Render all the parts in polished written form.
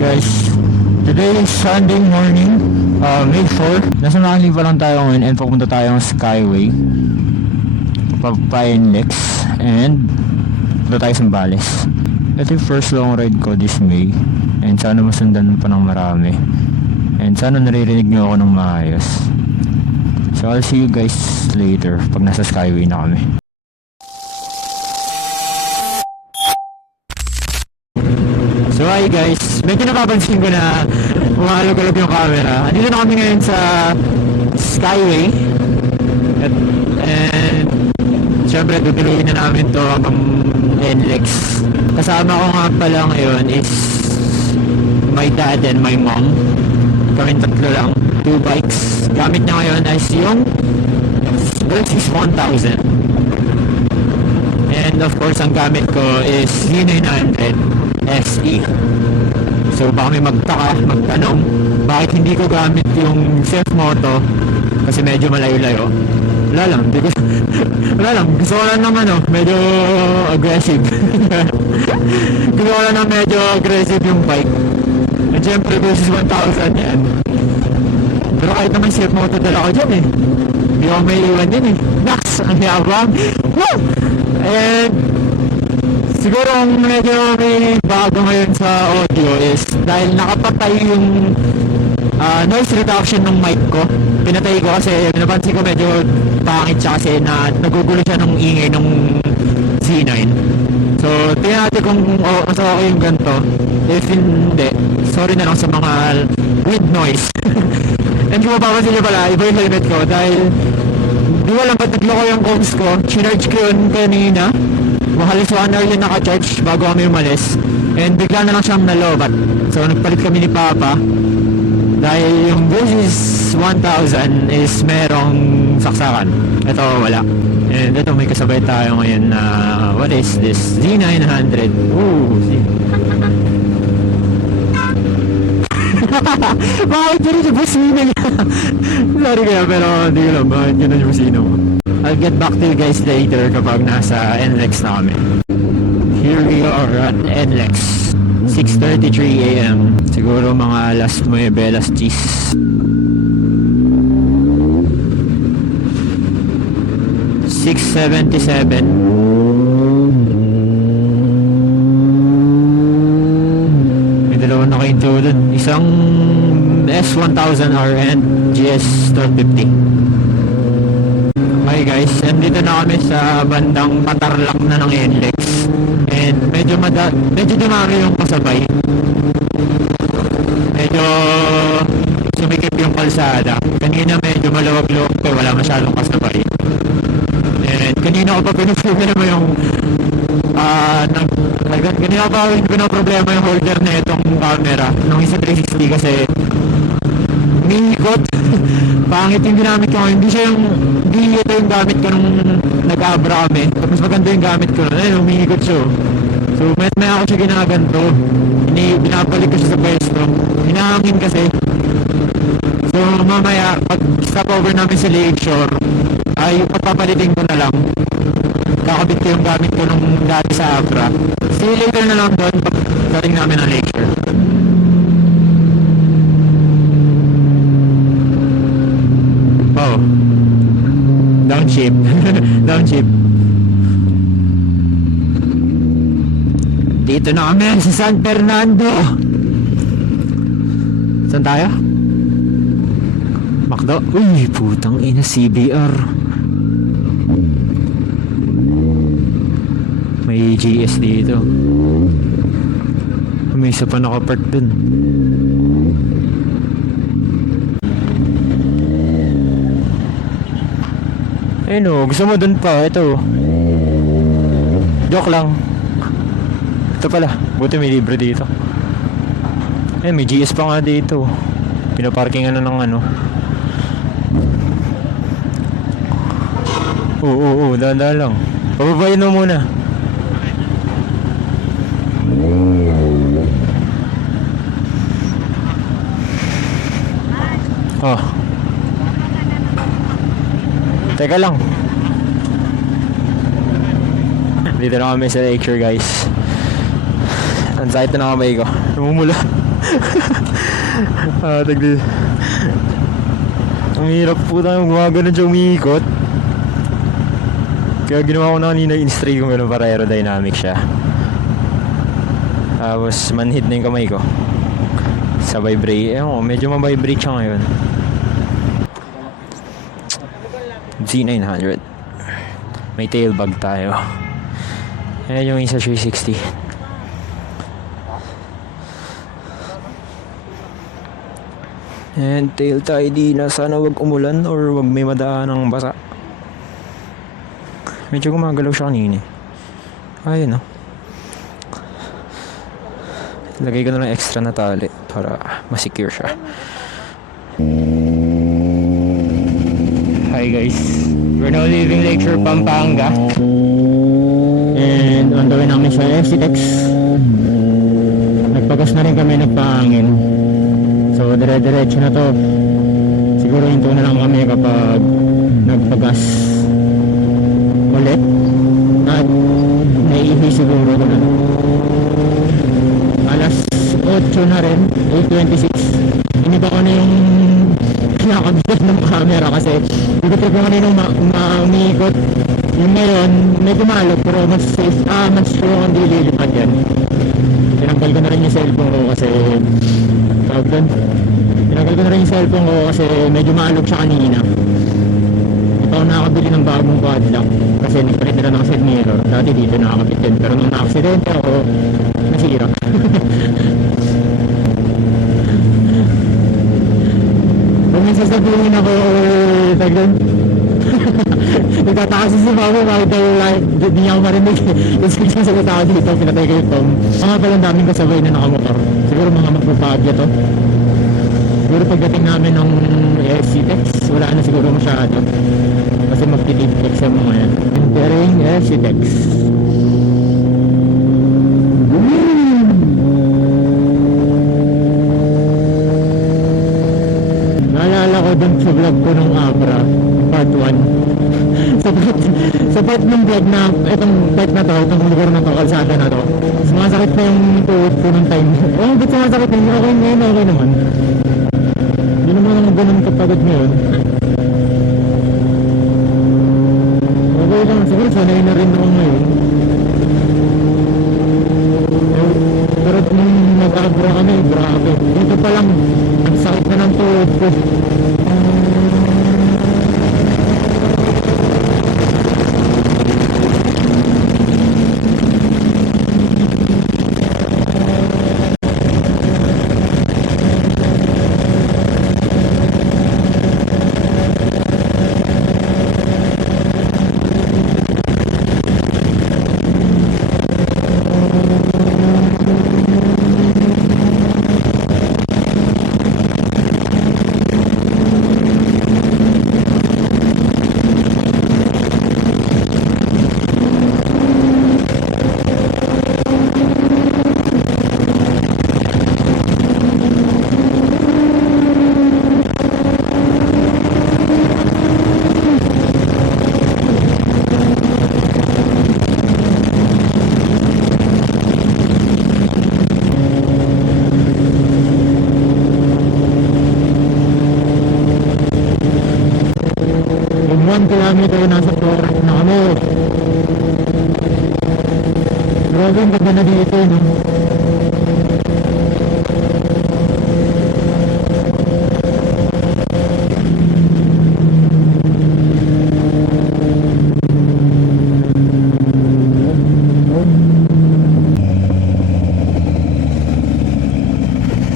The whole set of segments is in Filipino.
guys, today is Sunday morning, May 4. Nasa Manali pa lang tayo ngayon and pupunta tayo ng Skyway Papayinlex and punta tayo sa Zambales. Ito yung first long ride ko this May and sana masundan pa ng marami and sana naririnig nyo ako ng maayos. So I'll see you guys later pag nasa Skyway na kami. So hi guys, medyo napapansin ko na umahalog-alog yung camera. Andito na kami ngayon sa Skyway and syempre tutuloyin na namin to hanggang NLEX. Kasama ko nga pala ngayon is my dad and my mom. Kaming tatlo lang, 2 bikes. Gamit niya ngayon is yung Versys 1000. And of course ang gamit ko is Z900 SE. So baka may magtanong bakit hindi ko gamit yung Chef Moto kasi medyo malayo-layo. Wala lang, gusto ko lang naman medyo aggressive. Gusto ko lang medyo aggressive yung bike. At syempre Versys 1000 yan. Pero kahit naman Chef Moto dala ko dyan hindi ako may iwan din Nax! Ang yabang! Woo! And siguro ang medyo may bago ngayon sa audio is dahil nakapatay yung noise reduction ng mic ko. Pinatay ko kasi napansin ko medyo pangit siya kasi na nagugulo siya ng ingay ng C9. So tingnan natin kung mas okay yung ganito. If hindi, sorry na lang sa mga wind noise. And kung mapapansin nyo pala, iba yung helmet ko dahil di ko alam ba't nagloko yung combs ko. Chinarge ko yun kanina. Halos 1 hour yun naka-charge bago kami umalis. And bigla na lang siyang nalobat. So nagpalit kami ni Papa dahil yung Versys 1000 is merong saksakan. Ito wala. And ito may kasabay tayo ngayon na what is this? Z900. Ooh, bakit yun yung busina niya? Sorry kaya pero hindi ko lang bakit yun yung busina mo. I'll get back to you guys later kapag nasa NLEX na kami. Here we are at NLEX, 6:33 AM. Siguro mga alas 9, alas 10. $677. May dalawa na ka-included. Isang S1000R and GS1250. Okay guys, andito na kami sa bandang patarlak na ng NLEX. And medyo dumami yung kasabay. Medyo sumikip yung kalsada. Kanina medyo maluwag-luwag pa, wala masyadong kasabay. And kanina ko pa pinag-problema yung kanina pa pinoproblema yung holder na itong camera nung isa 360 kasi umiikot. Pangit yung ginamit ko. Hindi ito yung gamit ko nung nag-abra kami. Mas maganda yung gamit ko na umiikot siya. So may ako siya ginaganto. Binabalik ko siya sa pwesto. Hinahangin kasi. So mamaya pag stop over namin sa Lakeshore ay papapalitin ko na lang. Kakabit ko yung gamit ko nung dati sa Abra. See you later na lang doon pagdating namin ng Lakeshore. Oh, downshift. Downshift. Dito na kami sa San Fernando. Saan tayo? Macdo? Uy, putang ina, CBR. May GS dito. May isa pa nakapark dun. Ayun gusto mo dun pa, ito. Joke lang. Ito pala, buti may libre dito. Ayun, may GS pa nga dito. Pinaparkingan na ng Oo, dahan-dahan lang. Pababayin mo muna. Oh. Teka lang. Dito na kami sa Lakeshore guys. Ang sakit na ng kamay ko. Namumula. Tagli. Ang hirap po tayo gumagano siya umiikot. Kaya ginawa ko na kanina, in-stray ko gano'n para aerodynamic siya. Tapos manhid na yung kamay ko. Sa vibrate. Medyo ma-vibrate siya ngayon. Z900. May tail bag tayo. Ayan yung isa 360. And tail tayo di na sana wag umulan or wag may madaan ng basa. Medyo gumagalaw siya kanina. Ayun oh. Lagay ko na lang extra na tali para masecure siya. Hi guys, we're now leaving Lakeshore, Pampanga. And on the way namin sa FCX. Nagpagas na rin kami, nagpahangin. So dire-diretso na to. Siguro hinto na lang kami kapag nagpagas ulit. At naiihi siguro ko na. Alas 8 na rin, 8:26. Iniba ko na yung kinakabit ng camera kasi hindi ko kanina umiikot. Yung ngayon, may gumalog pero mas safe, mas sure hindi lilipad yan. Tinanggal ko na rin yung cellphone ko kasi tawag doon. Tinanggal ko na rin yung cellphone ko kasi medyo maalog siya kanina. Ito ako nakakabili ng bagong quad lang kasi nagpalit na ng side mirror. Dati dito nakakabit din pero nung na-accident ako, nasira. Kung minsan sabihin ako, tawag doon. Nagtataka si Mama bakit daw hindi niya ako marinig. Tapos nagsasagot ako dito, pinatay ko yung phone. Mga palang daming kasabay na nakamotor. Siguro mga magpapagya to. Siguro pagdating namin ng SCTEX, wala na siguro masyado. Kasi magtitip-tex sa mga yan. Entering SCTEX. Naalala ko dun sa vlog ko ng Abra, part 1. Sa part ng vlog na itong part na to, itong lugar na to, kalsada na to, sumasakit pa yung tuhod ko ng time. Ba't sumasakit na yun? Okay ngayon, okay naman. Hindi naman ang ganun kapagod ngayon. Okay lang, siguro sanay na rin ako ngayon. Pero nung nag-abra kami, grabe. Dito pa lang, ang sakit na ng tuhod ko. In 1 kilometer nasa forest na kami. Grabe yung ganda na dito, no?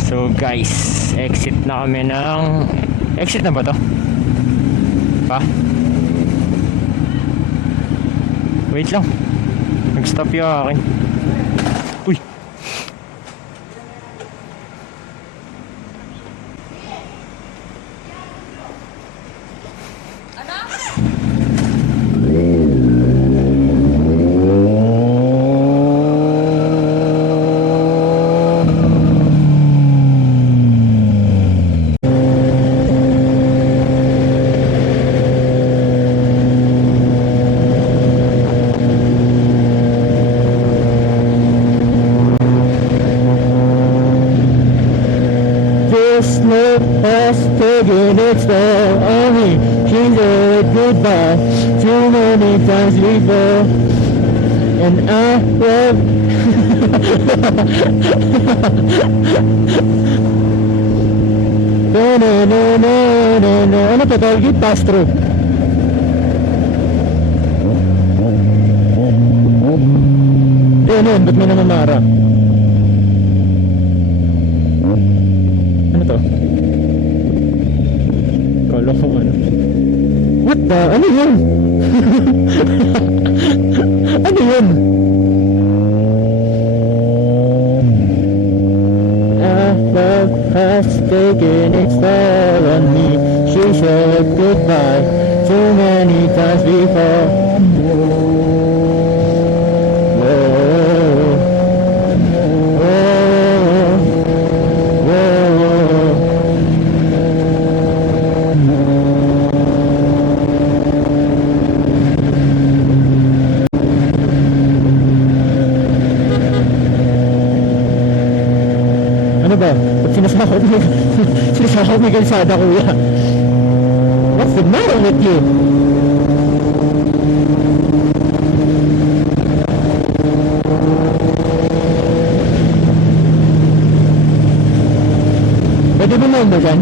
So guys, exit na kami ng... Exit na ba to? Pa? Wait lang. Nag-stop yung akin. Uy! love has taken its toll on me. She said goodbye too many times before, and I love. No, no, no, no, no, no. Ano to? Tollgate pass-through. Ano, ba't may namamara? Ano to? Kala ko ano. What the? Ano yun? Ano yun? Love has taken its toll on me. She said goodbye too many times before. Ano ba? Ba't sinasakot may kalsada, kuya? What's the matter with you? Pwede ba naman ba dyan?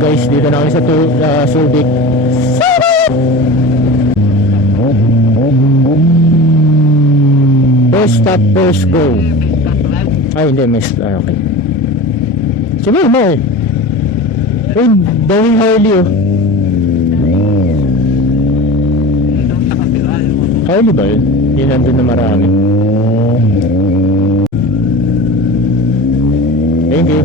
Guys, dito na kami sa Subic. First stop, first go. Ay, hindi, okay. Sige mo eh. Uy, daming Harley oh. Harley ba yun? Yun nandun na marami. Thank you.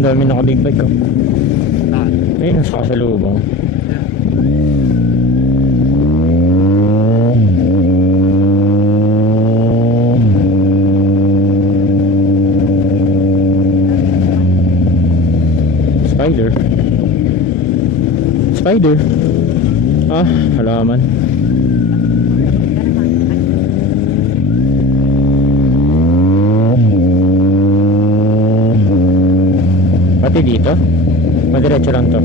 Ang dami naka-big bike oh. Ayun, nasa kasalubong. Spider? Ah, halaman. Pati dito? Madiretso lang to.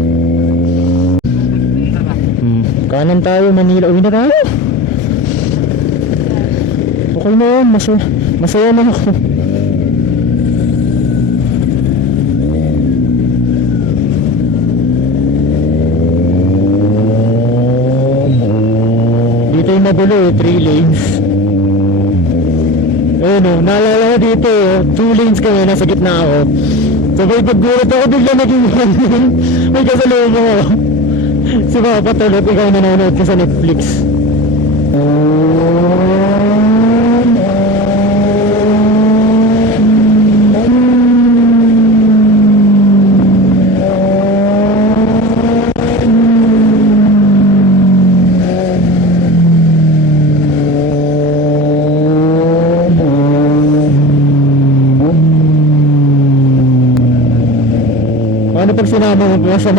Kanan tayo, Manila. Uwi na tayo. Okay na yun, masaya na ako. Dito yung magulo eh, 3 lanes. Ayun o, naalala ko dito, 2 lanes kami, nasa gitna ako. Sabay paggulat ako, bigla naging 1 lane. May kasalubong ako. Si Papa Tulot, ikaw nanonood ka sa Netflix. Ano pag sinama mo sa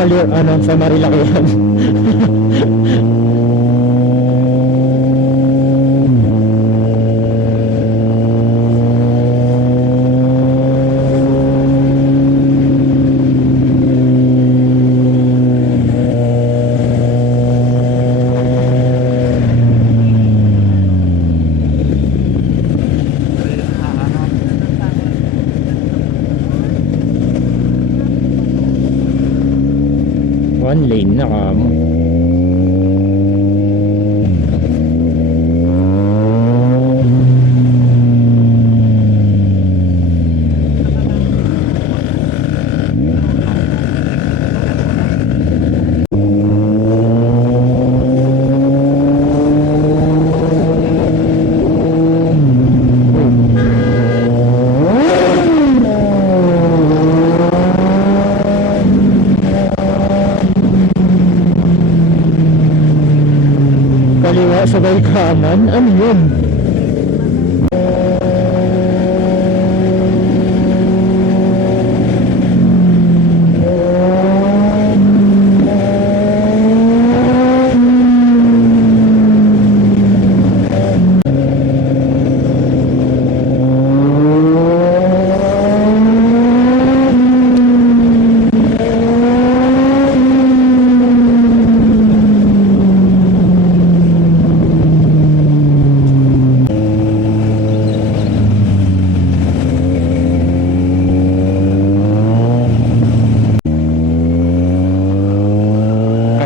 sa Marilakihan? One lane na kamo. sabay kanan? Ano yun?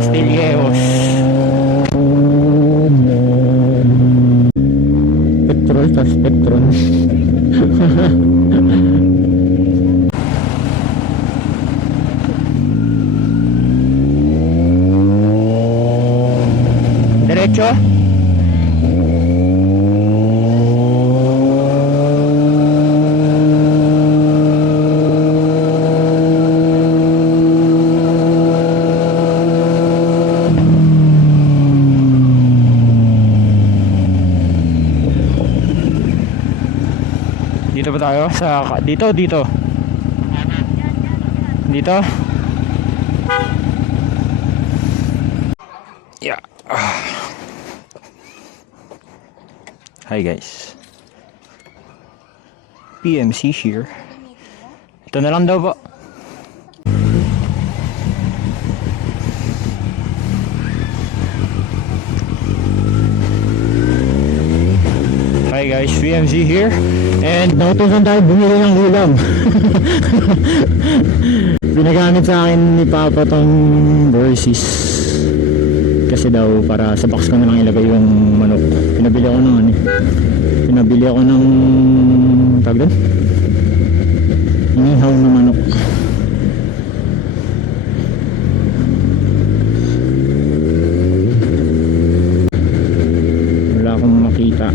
Castilleos. Petrol tas Petron. Derecho. Dito ba tayo? Dito. Dito. Yeah. Hi guys. PMC here. Ito na lang daw po. Hi guys, PMC here. And Nautusan tayo bumili ng ulam. Pinagamit sa akin ni Papa tong Versus. Kasi daw para sa box ko na lang ilagay yung manok. Pinabili ako ng tawag doon? Inihaw na manok. Wala akong makita.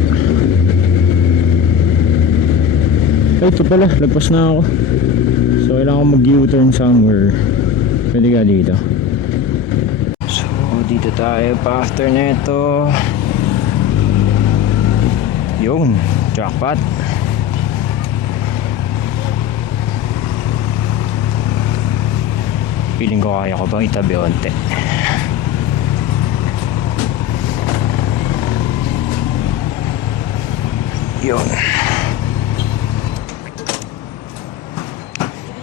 Ay, ito pala, lagpas na ako. So, kailangan ko mag-U-turn somewhere. Pwede ka dito. so dito tayo pa after neto. Yun, jackpot. Feeling ko kaya ko bang itabi onte. Yun.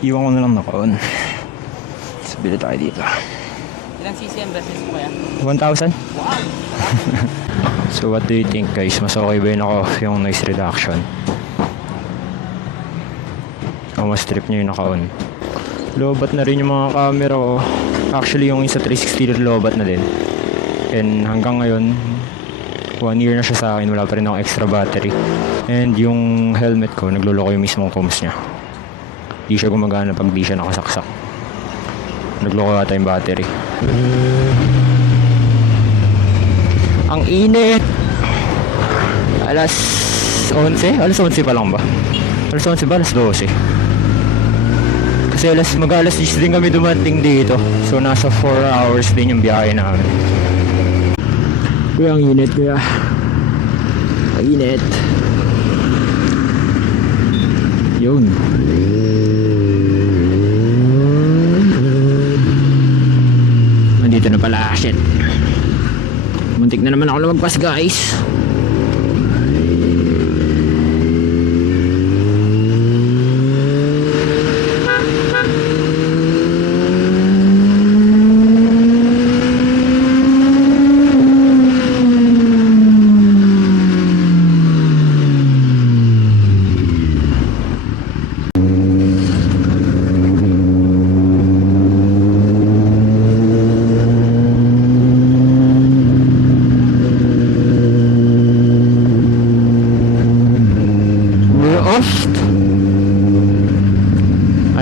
Iwan ko na lang naka-on. Sabili tayo dito. Ilang cc ang braces mo kaya? 1,000? So what do you think guys? Mas okay ba yun ako yung noise reduction? O mas trip nyo yung naka-on? Lobat na rin yung mga camera ko. Actually yung isa 360 lobat na din. And hanggang ngayon 1 year na siya sa akin. Wala pa rin akong extra battery. And yung helmet ko nagluloko yung mismong combs niya. Di siya gumagana pag di siya nakasaksak. Nagloko ata yung battery. Ang init. Alas 11? Alas 11 pa lang ba? Alas 11 ba? Alas 12. Kasi mag-alas 10 din kami dumating dito. So nasa 4 hours din yung biyahe namin. Kuya, ang init, kuya. Ang init. Yun. Nandito na pala, shit. Muntik na naman ako lumagpas guys.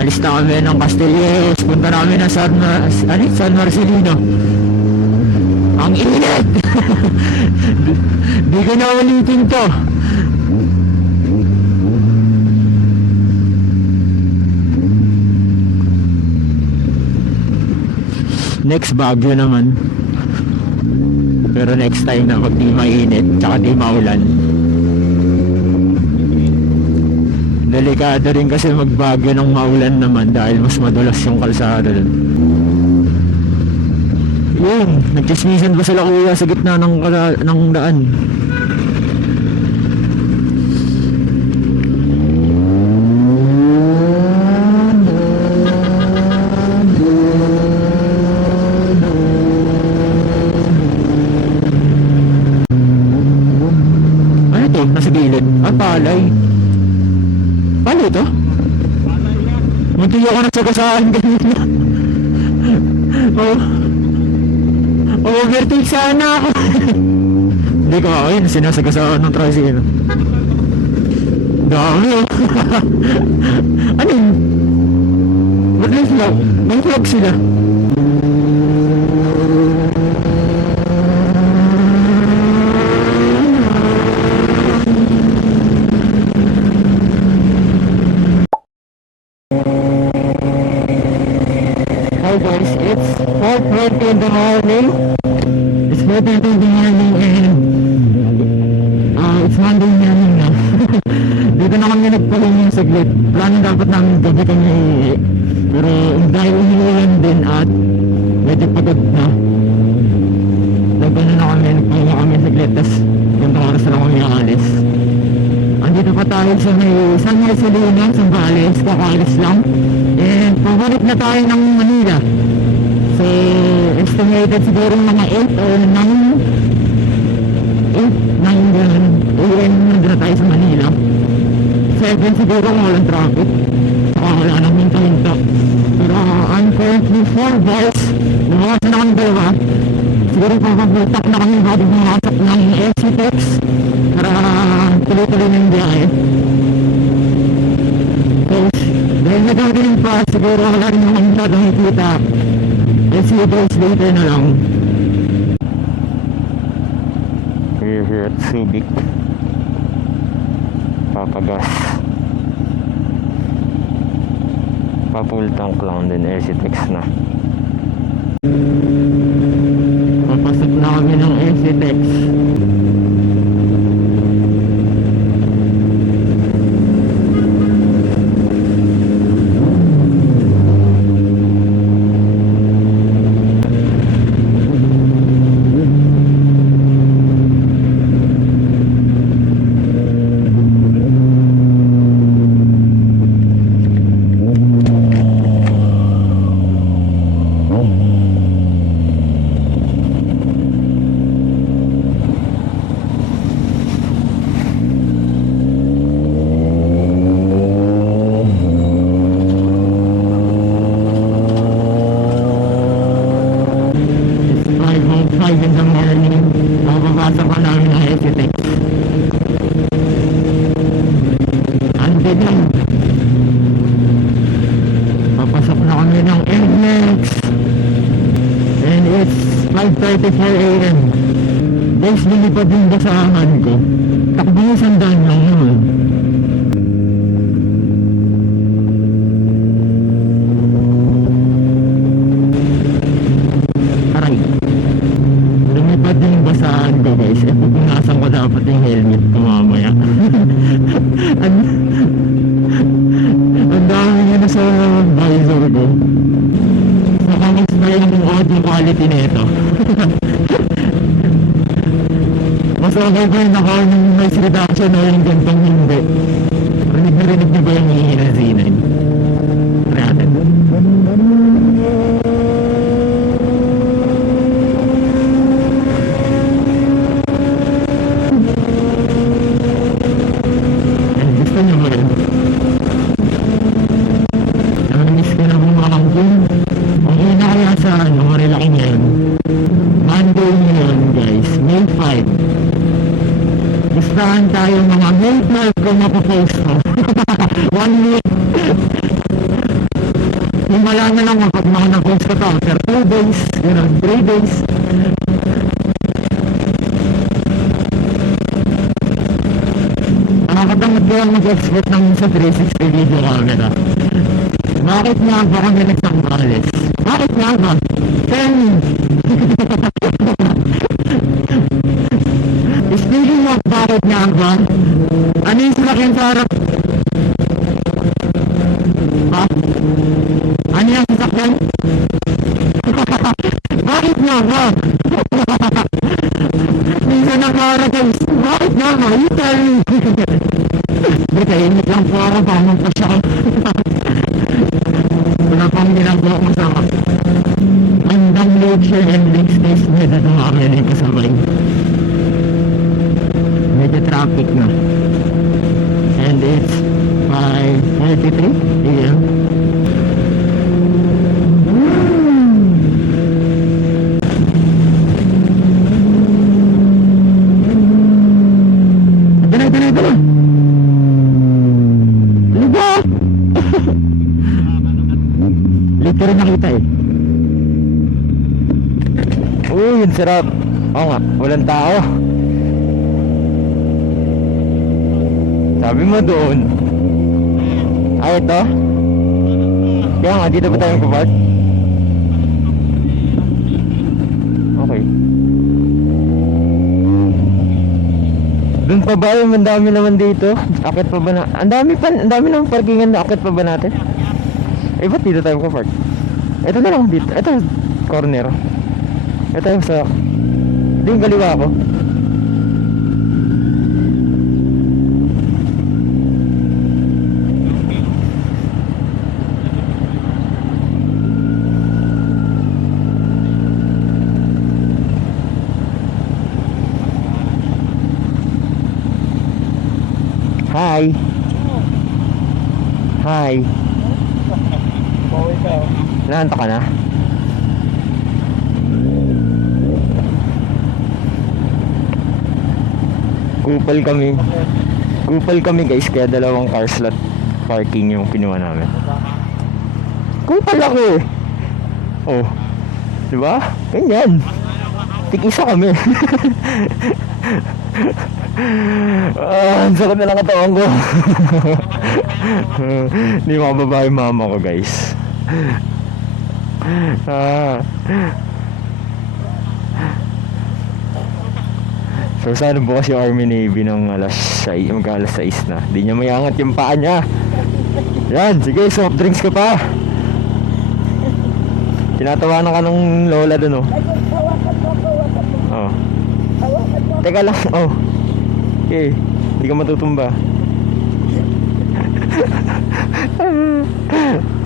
Alis na kami ng Castilleos. Punta namin na San Marcelino. Ang init! Di ko na ulitin to. Next Baguio naman. Pero next time na pag di mainit tsaka di maulan. Delikado rin kasi magbagyo ng maulan naman dahil mas madulas yung kalsada dun. Yun, nagchismisan pa sila kuya sa gitna ng daan. Ano to? Nasa gilid? Ah, palay. Palay to? Munti ako nagsagasaan kanina. Oh. Overtake sana ako. Hindi ko ako yun, sinasagasaan ng tricycle. Dami oh. Ano yun? Ba't may flag? May flag sila. Hi guys, it's 4:30 in the morning. It's 4:30 in the morning and it's Monday morning na. Dito na kami nagpahinga saglit. Plano dapat namin gabi kami iiwi. Pero dahil umuulan din at medyo pagod na. Nagpahinga na kami, nagpahinga kami saglit. Tapos ganitong oras na lang kami alis. Andito pa tayo sa may San Marcelino, Zambales, kakalis lang. And pabalik na tayo ng Manila. So, estimated siguro mga 8 or 9 ganun. Uwiin na tayo sa Manila. 7 siguro kung walang traffic. Saka wala nang hinta-hinta. Pero I'm currently 4 bars. Lumakas na kami dalawa. Siguro papabutak na kami bago pumasok ng SCTEX para tuloy-tuloy ng biyahe. So, dahil nagagaling pa, siguro wala rin naman masyadong ikita. Let's see you guys later na lang. We're here at Subic. Papagas. Papul tank lang din, SCTEX na. Papasok na kami ng SCTEX. Papasok na kami ng NLEX and it's 5:34 AM. Guys, nilipad yung basahan ko. Takbo yung sandaan lang naman. Aray, lumipad yung basahan ko guys. Eh, pupunasan ko dapat yung helmet ko mamaya. Ang dami nyo na sa visor ko. Nakamas na yung audio quality nito. Mas okay pa yung naka yung noise reduction o yung gantong hindi. Rinig na ba yung hihina Z9? Try natin. Gusto nyo ba rin? Namiss ko na bumakang dun. Ang ina kaya sa marilaki ngayon. Monday ngayon guys, May 5. Gustahan tayo mga May 12 kung mapapost ko. 1 week. Himala na lang kapag mga na-post ko to after 2 days, 3 days. Nakakatamad ko lang mag-export ng sa 360 video camera. Bakit nga ba kami nagsambales? Bakit nga ba? Tell me! ginagawa? Ano yung sasakyan sa harap? Ha? Ano yung sasakyan? Bakit nga ba? Minsan nakaragas. Bakit nga ba? You tell me. Hindi, kainit lang po ako. Pamang pa siya. Wala pang ginagawa ko sa andang load share and links space na ito kami na yung kasabay. Medyo traffic na. And it's 5:43 AM. Ito na. Liba! Late ko rin nakita eh. Uy, yun sarap. Oo nga, walang tao. Sabi mo doon. Ay, ito? Kaya nga, dito ba tayo magpapark? Okay. Doon pa ba yung ang dami naman dito? Akit pa ba na? Ang dami naman parkingan na akit pa ba natin? Eh, ba't dito tayo magpapark? Ito na lang dito. Ito, corner. Ito yung sa... Ito yung kaliwa ko. Hi. Hi. Nahanto ka na? Kupal kami guys, kaya dalawang car slot parking yung kinuha namin. Kupal ako eh. Oh, diba? Ganyan. Tig-isa kami. Ang sakit na lang katawan ko. Hindi makababa yung mama ko guys. So sana bukas yung Army Navy ng alas 6 na. Di niya mayangat yung paa niya. Yan, sige, soft drinks ka pa. Tinatawanan ka ng lola dun oh. Oh. Teka lang, oh. Okay, hindi ka matutumba.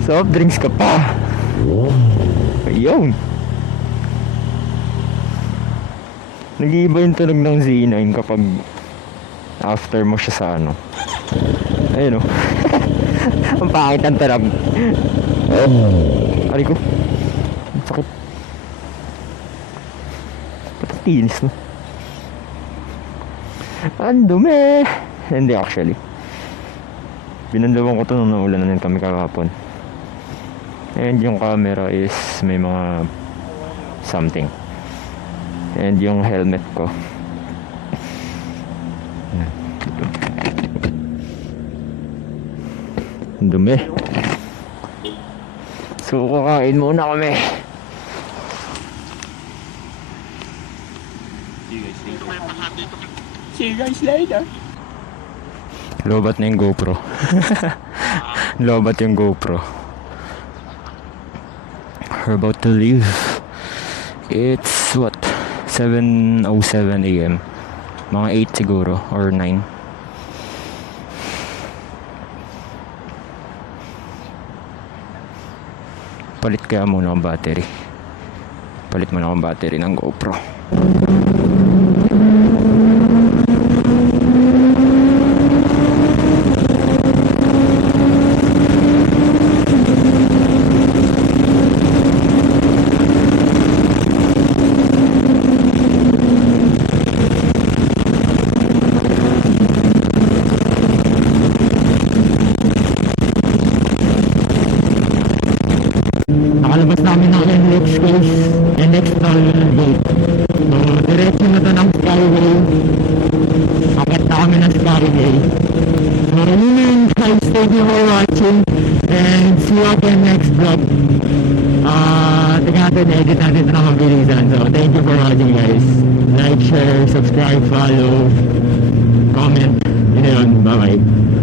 Soft drinks ka pa. Ayun. Nag-iiba yung tunog ng Z9 kapag after mo siya sa ano. Ayun o. Ang pangit ang tarab. Aray ko. Ang sakit. Patatinis no. Ang dumi. Hindi actually. Binandawan ko to nung naulan na kami kahapon. And yung camera is may mga something. And yung helmet ko. Ang dumi. So kakain muna kami. See you guys later. Lobat na yung GoPro. Lobat yung GoPro. We're about to leave. It's what? 7:07 AM. Mga 8 siguro or 9. Palit kaya muna ang battery. Palit muna ang battery ng GoPro. Nakalabas namin ng NLEX case, NLEX toll gate. So, diretso na to ng Skyway. Akit na kami ng Skyway. So, yun yun guys. Thank you for watching. And see you again next vlog. Tingnan natin, edit natin ito ng mabilisan. So, thank you for watching guys. Like, share, subscribe, follow. comment. Yun na yun. Bye-bye.